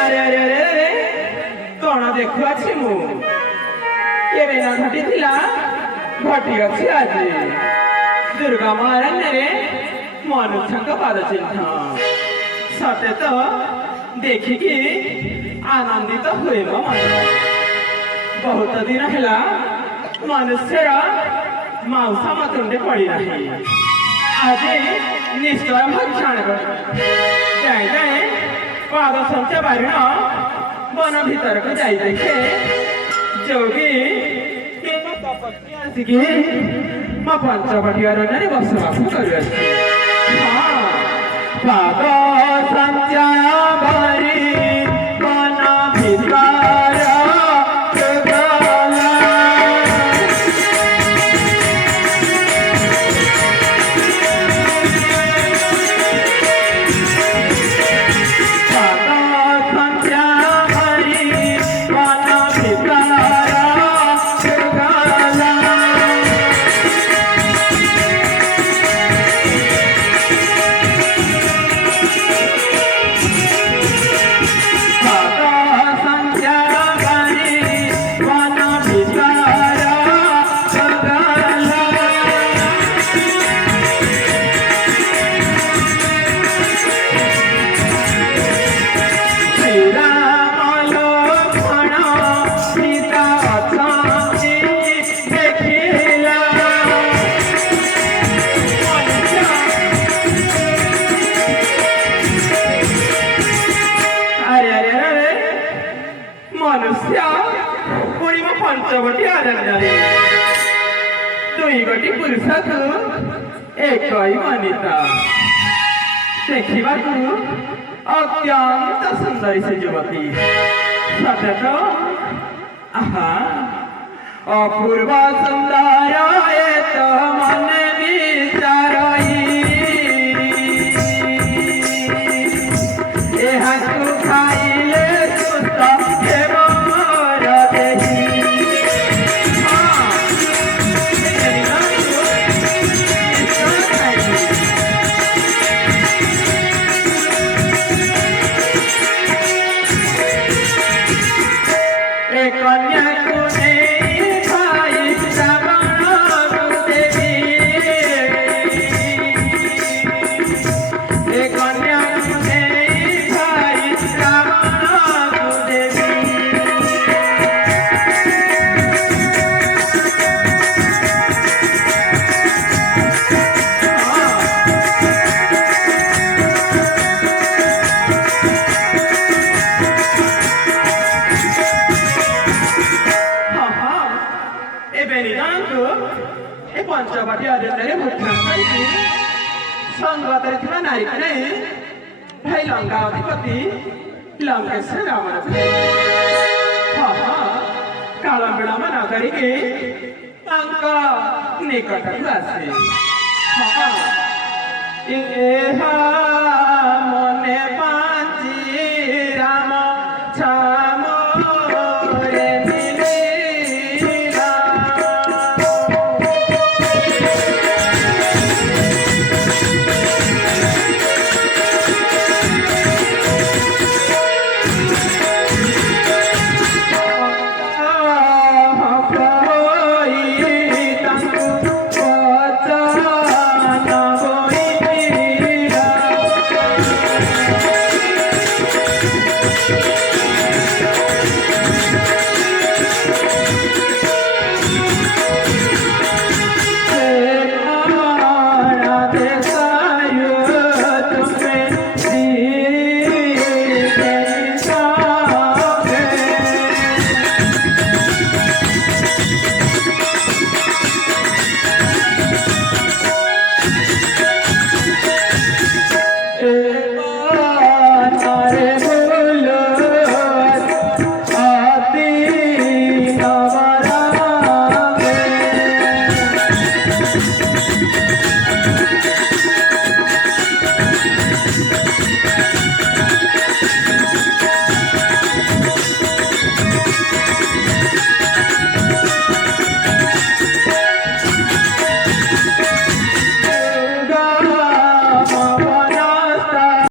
अरे अरे अरे अरे कौन देखुआछि मु केबे न घटिथिला घटी अछि आज दुर्गा महारानी रे मनुष्यक पाद चिन्ह सते तो देखिकी आनंदित हुए मन बहुत दिन है मनुष्यर मांसा मतुंडे पड़ी रही आज निश्चय भक्षण जाए जाए पाद संच बारिण वन भीतर को जाई देखे जोगी आसिकी मो पंचवटी अरण्य बसवास कर पाद संच बारी वन भीतर पंचवटी आरण्य दुई गोटी पुरुष एक वनिता देखा अत्यंत सुंदरी से युवती सत्य तो आहा अपूर्व सुंदर तो मन विचार खाइले सुस्त पंचवटी अरण्य संगतर नारी भाई लंकाधिपति लंकेश्वर राम काल विलंब न करके निकट आसे मने